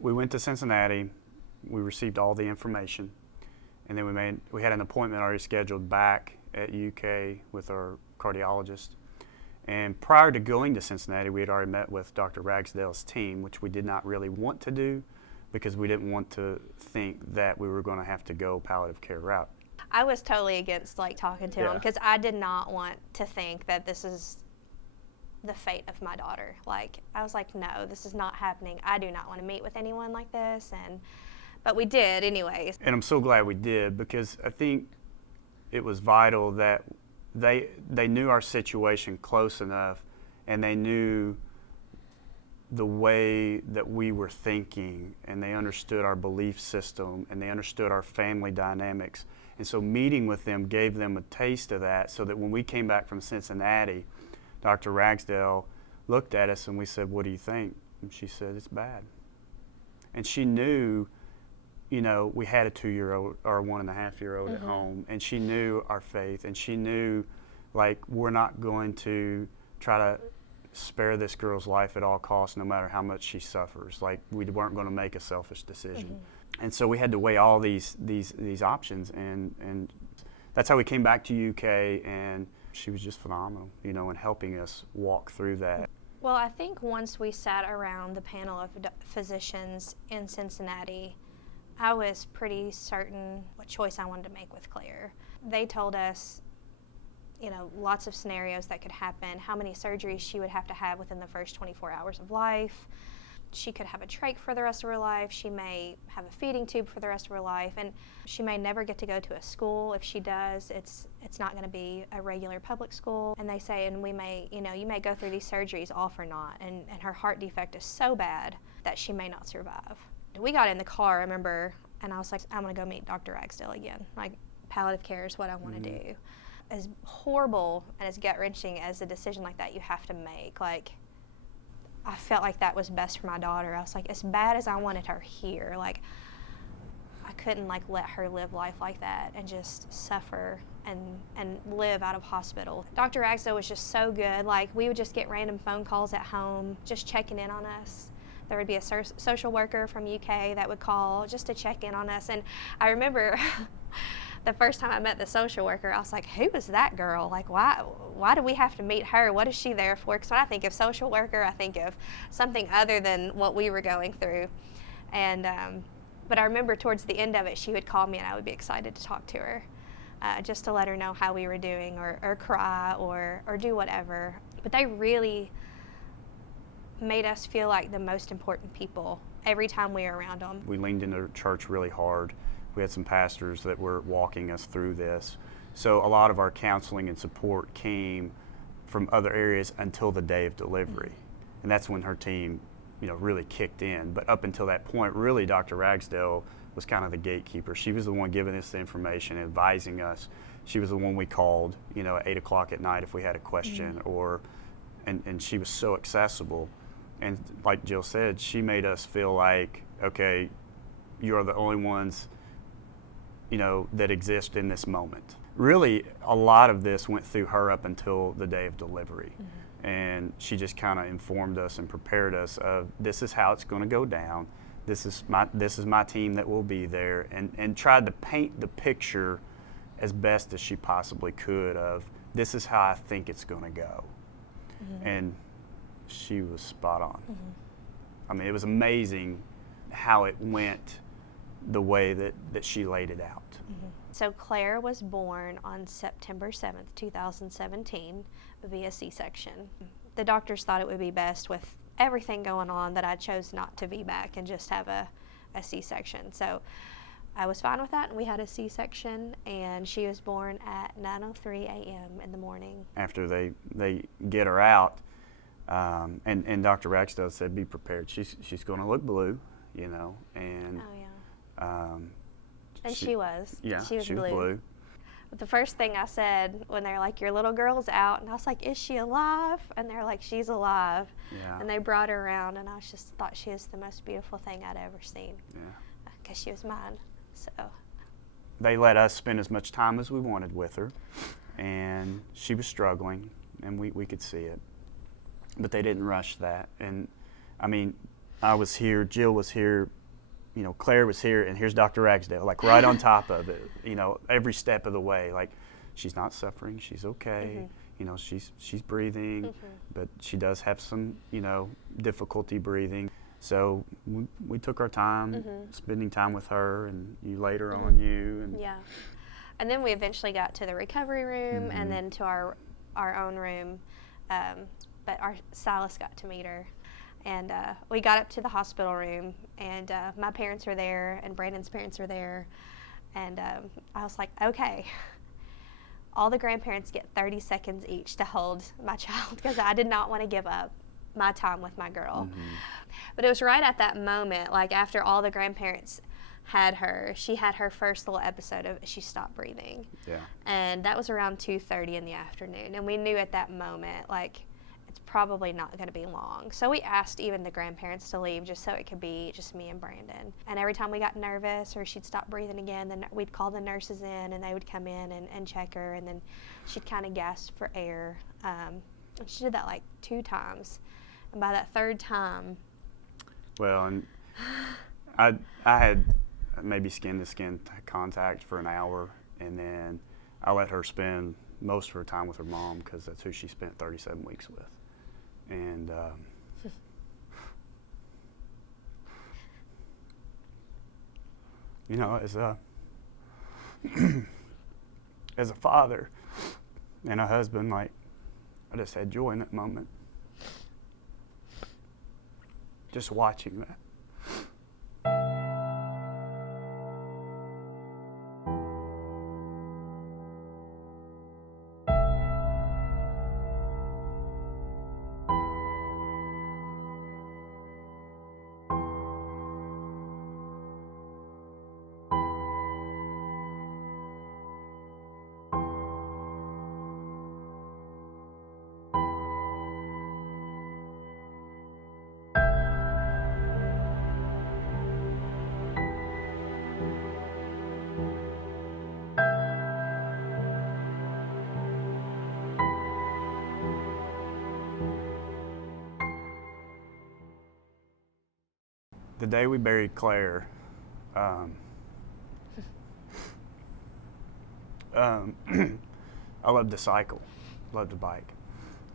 we went to Cincinnati. We received all the information, and then we had an appointment already scheduled back at UK with our cardiologist. And prior to going to Cincinnati, we had already met with Dr. Ragsdale's team, which we did not really want to do because we didn't want to think that we were going to have to go palliative care route. I was totally against talking to him because I did not want to think that this is the fate of my daughter. I was like, no, this is not happening. I do not want to meet with anyone like this. But we did anyways. And I'm so glad we did because I think it was vital that they knew our situation close enough, and they knew the way that we were thinking, and they understood our belief system, and they understood our family dynamics. And so meeting with them gave them a taste of that, so that when we came back from Cincinnati, Dr. Ragsdale looked at us and we said, "What do you think?" And she said, "It's bad." And she knew, we had a 2-year-old or a 1.5-year-old at home, and she knew our faith, and she knew, we're not going to try to spare this girl's life at all costs, no matter how much she suffers. We weren't going to make a selfish decision. And so we had to weigh all these options, and that's how we came back to UK, and she was just phenomenal, in helping us walk through that. Well, I think once we sat around the panel of physicians in Cincinnati, I was pretty certain what choice I wanted to make with Claire. They told us, lots of scenarios that could happen, how many surgeries she would have to have within the first 24 hours of life. She could have a trach for the rest of her life. She may have a feeding tube for the rest of her life, and she may never get to go to a school. If she does, it's not going to be a regular public school. And they say, and we may, you may go through these surgeries all for naught, and her heart defect is so bad that she may not survive. We got in the car, I remember, and I was like, I'm going to go meet Dr. Ragsdale again. Palliative care is what I want to do. As horrible and as gut-wrenching as a decision like that you have to make, I felt like that was best for my daughter. I was like, as bad as I wanted her here, I couldn't let her live life like that and just suffer and live out of hospital. Dr. Ragsdale was just so good. We would just get random phone calls at home, just checking in on us. There would be a social worker from UK that would call just to check in on us. And I remember the first time I met the social worker, I was like, who is that girl? Why do we have to meet her? What is she there for? Because when I think of social worker, I think of something other than what we were going through. And but I remember towards the end of it, she would call me and I would be excited to talk to her, just to let her know how we were doing, or cry, or do whatever. But they really made us feel like the most important people every time we were around them. We leaned into church really hard. We had some pastors that were walking us through this. So a lot of our counseling and support came from other areas until the day of delivery. And that's when her team, really kicked in. But up until that point, really, Dr. Ragsdale was kind of the gatekeeper. She was the one giving us the information, advising us. She was the one we called, at 8 o'clock at night if we had a question, and she was so accessible. And like Jill said, she made us feel like, okay, you are the only ones that exist in this moment. Really, a lot of this went through her up until the day of delivery. And she just kind of informed us and prepared us of, this is how it's going to go down. This is my team that will be there, and tried to paint the picture as best as she possibly could of, this is how I think it's going to go. And she was spot on. I mean, it was amazing how it went the way that she laid it out. So Claire was born on September 7th, 2017 via C-section. The doctors thought it would be best with everything going on that I chose not to VBAC and just have a C-section. So I was fine with that, and we had a C-section, and she was born at 9:03 a.m. in the morning. After they get her out, and Dr. Ragsdale said, be prepared. She's going to look blue, and Oh, yeah. And she was. Yeah, she was blue. But the first thing I said when they're like, your little girl's out, and I was like, is she alive? And they're like, she's alive. Yeah. And they brought her around, and I just thought she was the most beautiful thing I'd ever seen. Yeah. Because she was mine. So they let us spend as much time as we wanted with her, and she was struggling, and we could see it. But they didn't rush that. And I mean, I was here, Jill was here, Claire was here, and here's Dr. Ragsdale, like right on top of it, every step of the way. Like, she's not suffering, she's okay, she's breathing, but she does have some, difficulty breathing. So we took our time, spending time with her, and you later on you. And yeah. And then we eventually got to the recovery room and then to our own room. But Silas got to meet her. And we got up to the hospital room, and my parents were there, and Brandon's parents were there. And I was like, okay, all the grandparents get 30 seconds each to hold my child, because I did not want to give up my time with my girl. But it was right at that moment, like after all the grandparents had her, she had her first little episode of she stopped breathing. Yeah. And that was around 2:30 in the afternoon. And we knew at that moment, like, it's probably not going to be long. So we asked even the grandparents to leave just so it could be just me and Brandon. And every time we got nervous or she'd stop breathing again, then we'd call the nurses in, and they would come in and check her, and then she'd kind of gasp for air. And she did that like 2 times. And by that 3rd time, well, and I had maybe skin-to-skin contact for an hour, and then I let her spend most of her time with her mom, because that's who she spent 37 weeks with. And as a father and a husband, like, I just had joy in that moment, just watching that. The day we buried Claire, I loved to cycle, loved to bike.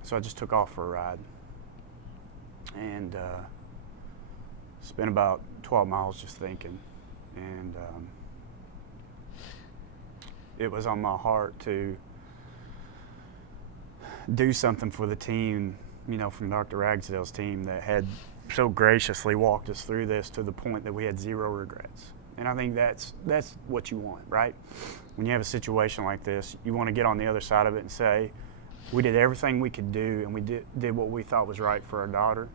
So I just took off for a ride and spent about 12 miles just thinking. And it was on my heart to do something for the team, from Dr. Ragsdale's team that had so graciously walked us through this to the point that we had 0 regrets. And I think that's what you want, right? When you have a situation like this, you want to get on the other side of it and say, we did everything we could do, and we did what we thought was right for our daughter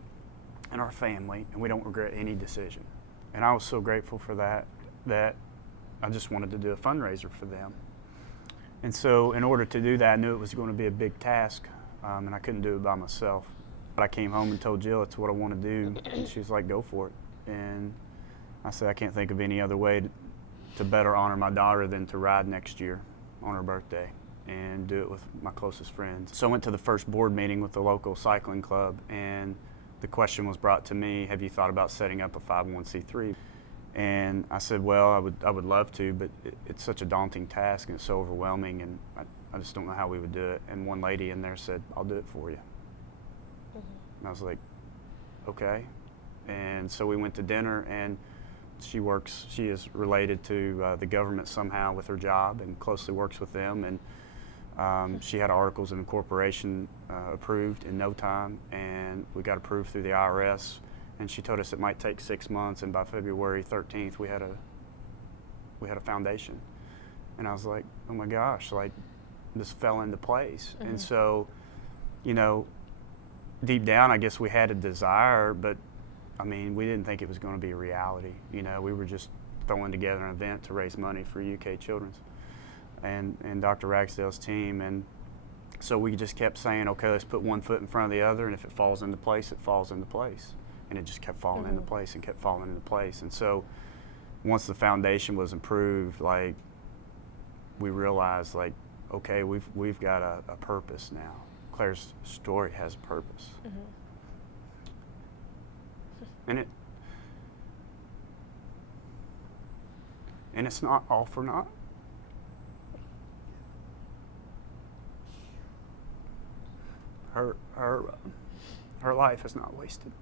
and our family, and we don't regret any decision. And I was so grateful for that I just wanted to do a fundraiser for them. And so in order to do that, I knew it was going to be a big task, and I couldn't do it by myself. But I came home and told Jill it's what I want to do, and she was like, go for it. And I said, I can't think of any other way to better honor my daughter than to ride next year on her birthday and do it with my closest friends. So I went to the first board meeting with the local cycling club, and the question was brought to me, have you thought about setting up a 501c3? And I said, well, I would love to, but it's such a daunting task and it's so overwhelming, and I just don't know how we would do it. And one lady in there said, I'll do it for you. And I was like, okay. And so we went to dinner, and she is related to the government somehow with her job and closely works with them. And she had articles of incorporation approved in no time, and we got approved through the IRS. And she told us it might take 6 months, and by February 13th, we had a foundation. And I was like, oh my gosh, like, this fell into place. And so, deep down, I guess we had a desire, but I mean, we didn't think it was going to be a reality. We were just throwing together an event to raise money for UK Children's and Dr. Ragsdale's team. And so we just kept saying, okay, let's put one foot in front of the other, and if it falls into place, it falls into place. And it just kept falling into place and kept falling into place. And so once the foundation was improved, like, we realized, like, okay, we've got a purpose now. Claire's story has a purpose. And it's not all for naught. Her life is not wasted.